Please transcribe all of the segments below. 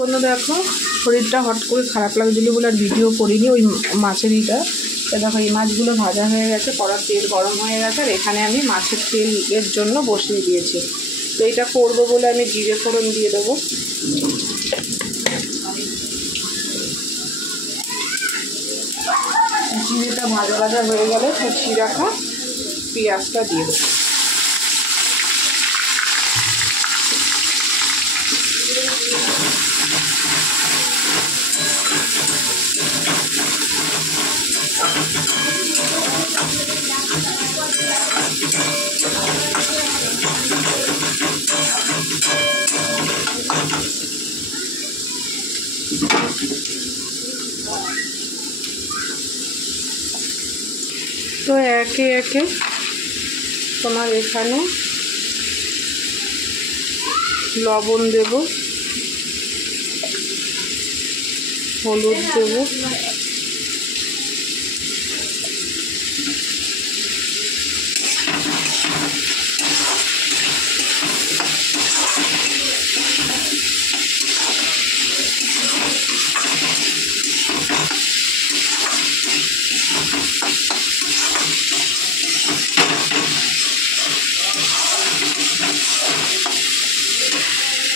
কোনো দেখো শরীরটা হট করে খারাপ লাগছিল বলে আর ভিডিও করিনি ওই মাছের ইটা। দেখো এই মাছগুলো ভাজা হয়ে গেছে, কড়ার তেল গরম হয়ে গেছে, আর এখানে আমি মাছের তেলের জন্য বসিয়ে দিয়েছি। তো এটা করবো বলে আমি জিরে ফোড়ন দিয়ে দেবো। জিরেটা ভাজা ভাজা হয়ে গেলে কুচিয়ে রাখা পেঁয়াজটা দিয়ে দেবো। তো একে একে তোমার এখানে লবণ দেব, হলুদ দেব,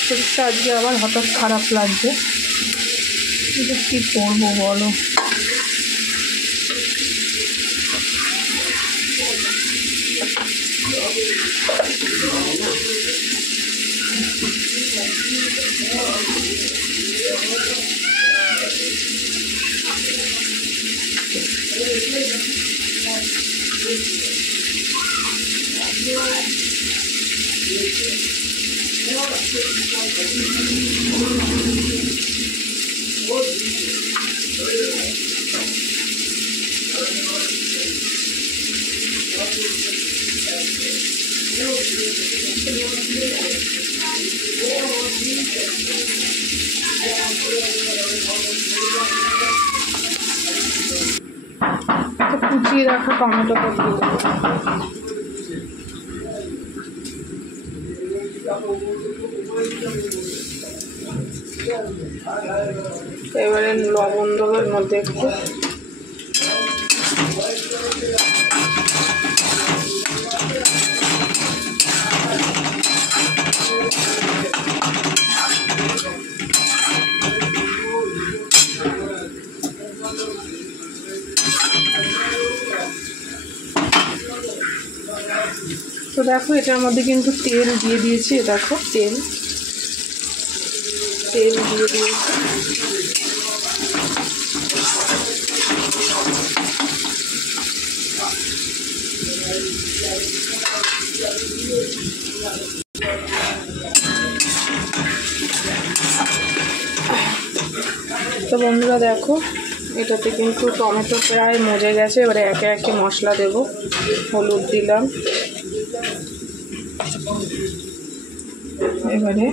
শরীরটা আজকে আবার হঠাৎ খারাপ লাগছে, এটা কী করবো বলো। কুচিয়ে রাখো টমেটোটা দিয়ে এবারে লবণ দেবো এর মধ্যে একটু, তো দেখো এটার মধ্যে কিন্তু তেল দিয়ে দিয়েছি, দেখো তেল দিয়ে দিয়েছি। তো বন্ধুরা দেখো এটাতে কিন্তু টমেটো প্রায় মজে গেছে। এবারে একে একে মশলা দেব। হলুদ দিলাম, এবারে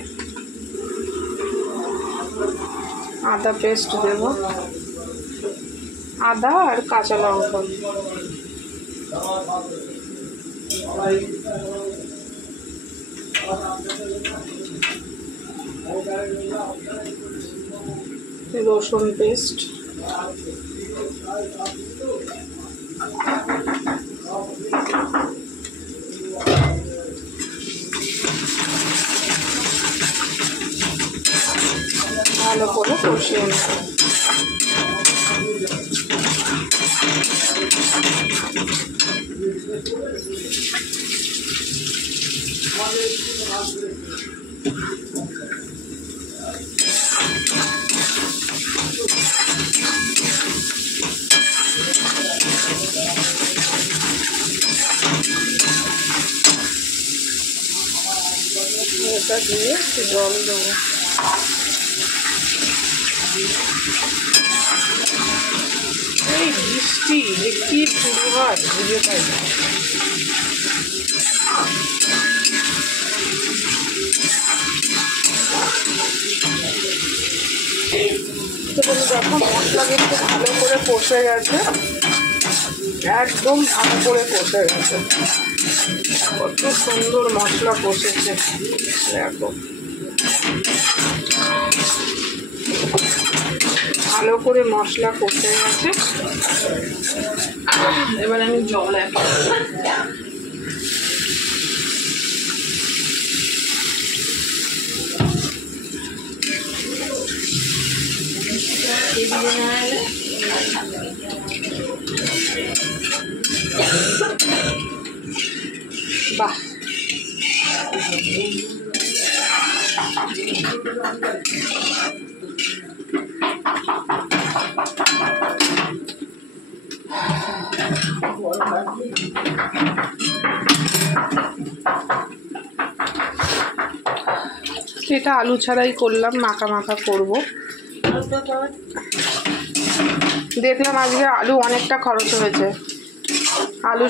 আদা পেস্ট দেব, আদা আর কাঁচা লঙ্কা, রসুন পেস্ট, ভালো করে কষিয়ে নেব। এটা দিয়ে জল দেবো। এই বৃষ্টি যে কি শুরু হয় বুঝে পাই না। তো দেখো মশলা কিন্তু ভালো করে কষে গেছে, একদম ভালো করে কষে গেছে। কত সুন্দর মশলা কষেছে দেখো। ভালো করে মশলা কষে গেছে। এবার আমি জল অ্যাড করব। বাহ, এটা আলু ছাড়াই করলাম, মাখা মাখা করব। দেখলাম আজকে আলু অনেকটা খরচ হয়েছে। আলু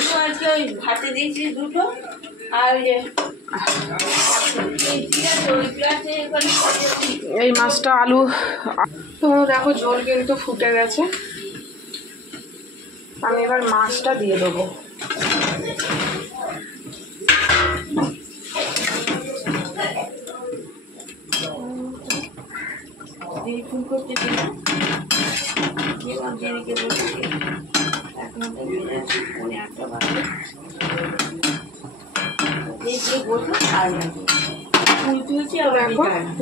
ভাতে দিয়েছি দুটো, আর এই মাছটা আলু তোমরা দেখো ঝোল কিন্তু ফুটে গেছে। আমি এবার মাছটা দিয়ে দেবো। করতে দিলাম, জেরিকে বলছি 1 ঘন্টা দিয়ে যাচ্ছি, 8টা বাজে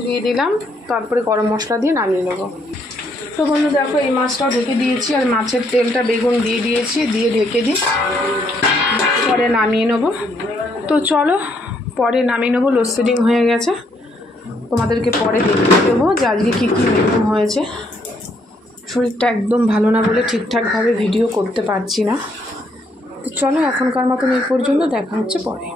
দিয়ে দিলাম। তারপরে গরম মশলা দিয়ে নামিয়ে নেবো। তো বন্ধু দেখো এই মাছটাও ঢেকে দিয়েছি, আর মাছের তেলটা বেগুন দিয়ে দিয়েছি, দিয়ে ঢেকে দিই, পরে নামিয়ে নেবো। তো চলো পরে নামিয়ে নেবো। লোডশেডিং হয়ে গেছে, তোমাদেরকে পরে দেখিয়ে দেবো যে আজকে কী কী মেনু হয়েছে। শরীরটা একদম ভালো না বলে ঠিকঠাকভাবে ভিডিও করতে পারছি না। তো চলো এখনকার মতন এই পর্যন্ত, দেখা হচ্ছে পরে।